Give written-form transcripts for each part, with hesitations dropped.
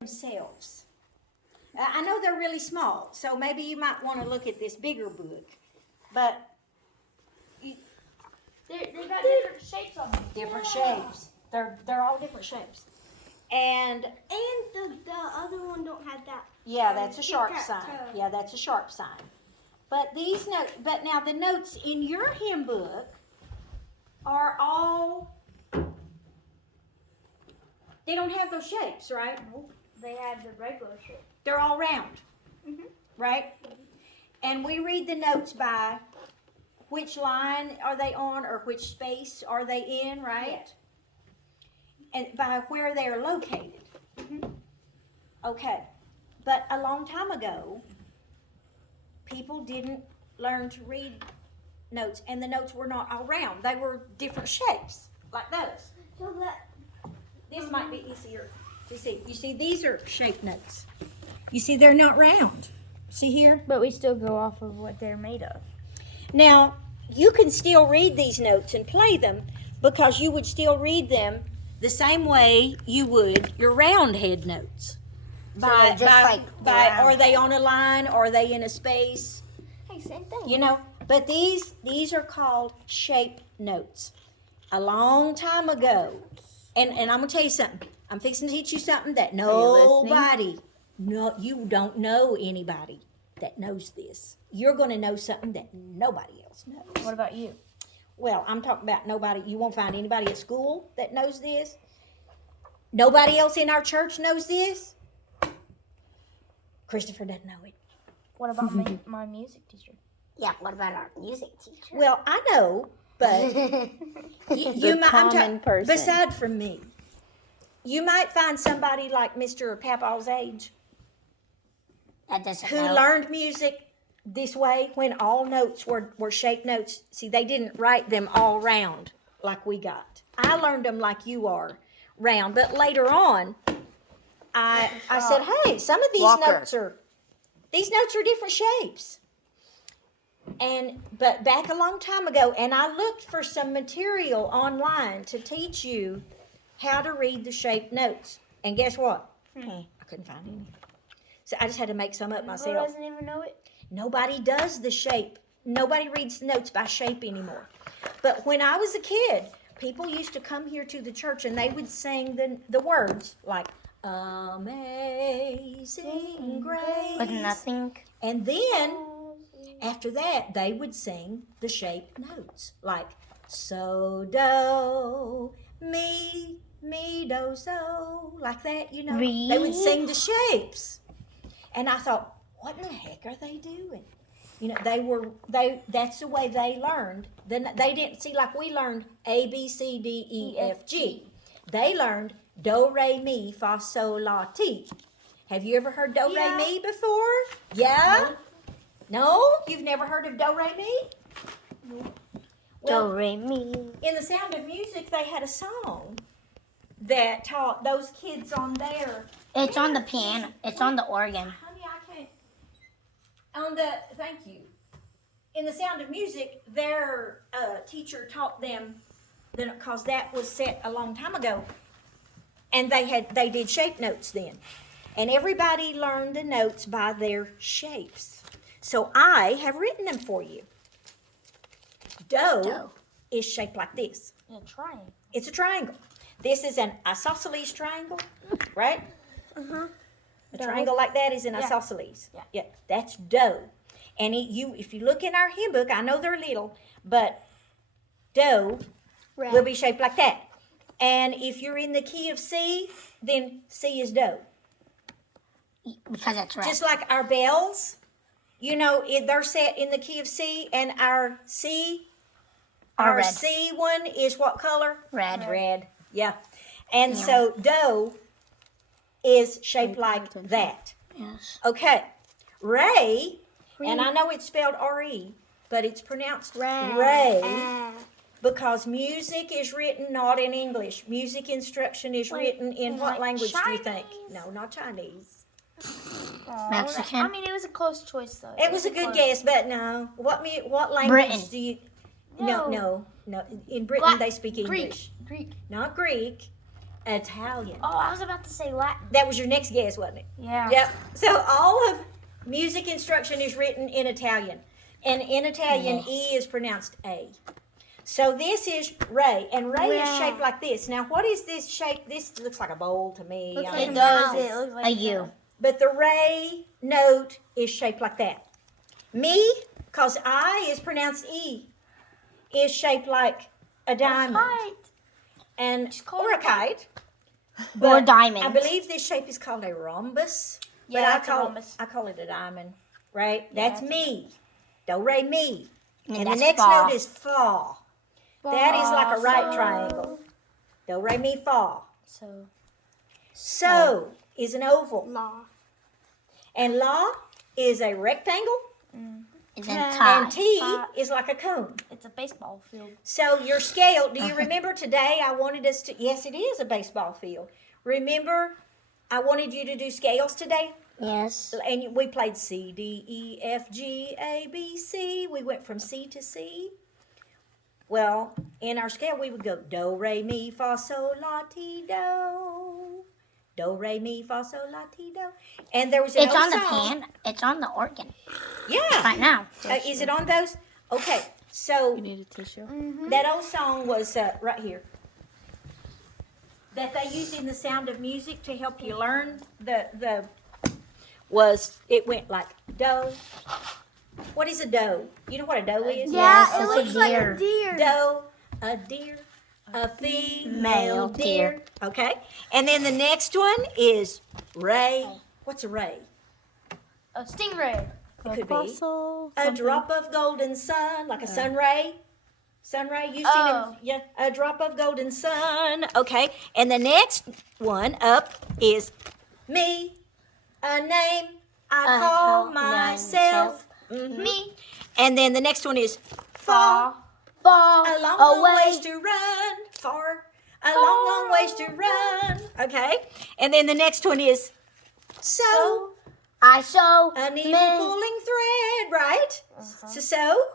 themselves. I know they're really small, so maybe you might want to look at this bigger book, but they got different shapes on them. Different shapes. They're all different shapes. And the other one don't have that. yeah, that's a sharp sign. tic-tac-toe. Yeah, that's a sharp sign. But these notes, but now the notes in your hymn book are all. They don't have those shapes, right? They had the regular shape. They're all round, Mhm. right? And we read the notes by which line are they on or which space are they in, right? And by where they are located. Okay. But a long time ago, people didn't learn to read notes, and the notes were not all round. They were different shapes, like those. So that This might be easier to see. You see, these are shaped notes. You see, they're not round. See here? But we still go off of what they're made of. Now, you can still read these notes and play them because you would still read them the same way you would your round head notes. they're just like round. Are they on a line? Or are they in a space? Hey, same thing. You know, but these are called shape notes. A long time ago, and I'm gonna tell you something. I'm fixing to teach you something that nobody, you don't know anybody that knows this. You're gonna know something that nobody else knows. What about you? Well, I'm talking about nobody. You won't find anybody at school that knows this. Nobody else in our church knows this. Christopher doesn't know it. What about my music teacher? Yeah, what about our music teacher? Well, I know, but you might. common person. Beside from me, you might find somebody like Mr. Papaw's age That doesn't who know. learned music this way when all notes were shaped notes. See, they didn't write them all round like we got. I learned them like you are, round. But later on, I said, hey, some of these Walker. notes are different shapes. But back a long time ago, and I looked for some material online to teach you how to read the shaped notes. And guess what? I couldn't find any. So I just had to make some up Who myself. doesn't even know it? Nobody does the shape. Nobody reads the notes by shape anymore. But when I was a kid, people used to come here to the church and they would sing the words like Amazing Grace. With nothing. And then after that, they would sing the shaped notes like so, do, mi, do, so, like that, you know. They would sing the shapes. And I thought, what in the heck are they doing? You know, that's the way they learned. Then they didn't see like we learned A, B, C, D, E, F, G. They learned do, re, mi, fa, sol, la, ti. Have you ever heard do, re, mi before? Yeah? No? You've never heard of do, re, mi? Do, Well, re, mi. in The Sound of Music, they had a song that taught those kids on there. It's on the piano. It's on the organ. Honey, I can't. Thank you. In The Sound of Music, their teacher taught them, because that was set a long time ago, and they did shape notes then, and everybody learned the notes by their shapes. So I have written them for you. Do is shaped like this. Yeah, triangle. It's a triangle. This is an isosceles triangle, right? A triangle like that is an isosceles. Yeah. That's do. And if you look in our hymn book, I know they're little, but do will be shaped like that. And if you're in the key of C, then C is do. Because it's red. Just like our bells, you know, they're set in the key of C, and our C, our red. C one is what color? Red. Red. Yeah. And so do is shaped like that. Yes. Okay. Ray, and I know it's spelled R-E, but it's pronounced Ray because music is written not in English. Music instruction is written in what language do you think? No, not Chinese. Mexican. I mean, it was a close choice, though. It was a good guess, but no. What language Britain. do you... No. No. In Britain, they speak Greek. English. Greek. Not Greek. Italian. Oh, I was about to say Latin. That was your next guess, wasn't it? Yeah. Yep. So all of music instruction is written in Italian. And in Italian, Yes. E is pronounced A. So this is Ray, and Ray is Yeah. shaped like this. Now, what is this shape? This looks like a bowl to me. Looks I like don't it know. does. It looks like A U. But the Ray note is shaped like that. Me, because I is pronounced E, is shaped like a diamond Right. and call or a it a kite. Or But diamond. I believe this shape is called a rhombus. Yeah, but it's a rhombus. I call it a diamond, right? Yeah, That's it's a me. Do, re, mi. And the that's next fa. note is fa. That is like a right triangle. Do, re, mi, fa. So. So is an oval. La. And la is a rectangle. It's in And tie. And T Fa. is like a cone. It's a baseball field. So your scale, do you remember today I wanted us to, yes, it is a baseball field. Remember I wanted you to do scales today? Yes. And we played C, D, E, F, G, A, B, C. We went from C to C. Well, in our scale, we would go do, re, mi, fa, sol, la, ti, do. Do, re, mi, fa, sol, la, ti, do. And there was an It's old on the song. piano. It's on the organ Yeah. right now. Is it on those? Okay. So You need a tissue? that old song was right here. That they used in The Sound of Music to help you learn it went like do. What is a doe? You know what a doe is? Yes, it it's a looks like deer. a deer. Doe, a deer, a female Male deer. deer. Okay. And then the next one is ray. What's a ray? A stingray. It could be Fossil. a drop of golden sun, like a sun ray. Sun ray, you seen Oh. it? Yeah, a drop of golden sun. Okay, and the next one up is me, a name I call myself. Mhm. Me. And then the next one is far, Far a long, long away. ways to run. Far, a long, long ways to run. Okay, and then the next one is so. I saw A needle men. pulling thread, right? So,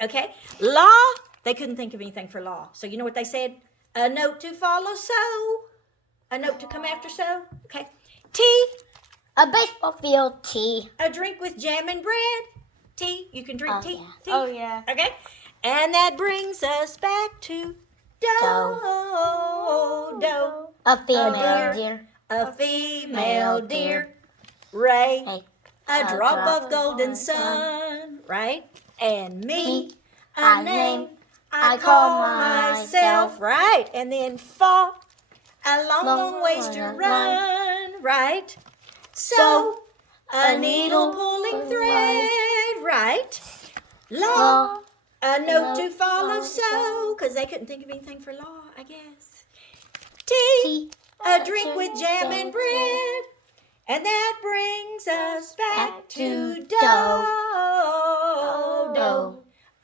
okay. Law, they couldn't think of anything for law. So, you know what they said? A note to follow, so. A note to come after, so. Okay. Tea, A baseball field. T. a drink with jam and bread. Tea, you can drink Oh, tea. yeah. Tea. Oh yeah. Okay. And that brings us back to do. A female deer. deer. A female deer. Ray. Hey. A drop of golden sun, right? And me, a name I call myself, right? And then fa, a long, long ways to run, right? So, a needle pulling thread, right? Law, a note to follow, so, because they couldn't think of anything for law, I guess. Tea, T. a drink with jam and bread. And that brings us back to do.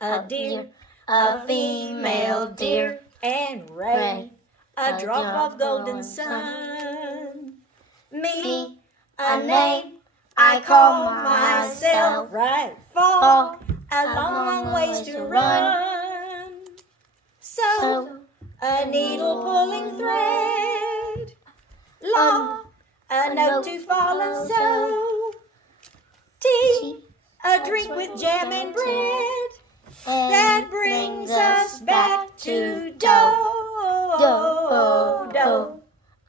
A deer, a female deer, and ray, a drop of golden sun. Me, a name I call myself. Right, fall, a long, long ways to run. So, a needle pulling thread. Law, a note to follow, so. Tea, a drink with jam and bread. That brings us back to do.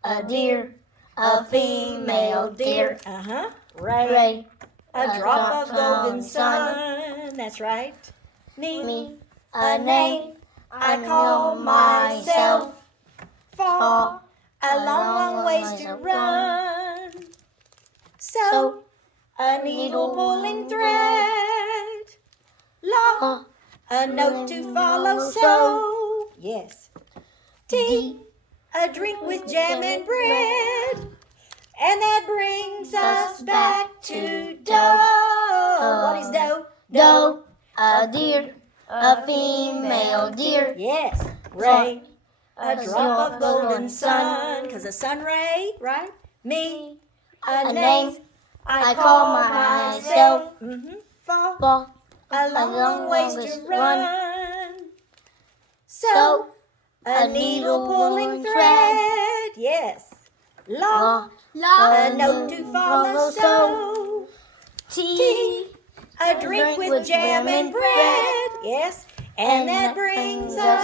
A deer. A female deer. Uh-huh. Right. Ray. A drop of golden sun. That's right. Me. A name I call myself. Fall. A long, long ways to run. So, a needle pulling thread. Law, a note to follow, so. Yes. Tea, a drink with jam and bread. And that brings us back to do. What is do? Doe. A deer. A female deer. Yes. Ray, a drop of golden sun. Because a sun ray, right? Me, a name I call myself. Fall. Ball. A long, long ways to run. So, a needle pulling thread. yes. La, La, a note to follow, so. T, A drink with jam and bread, yes. And that brings us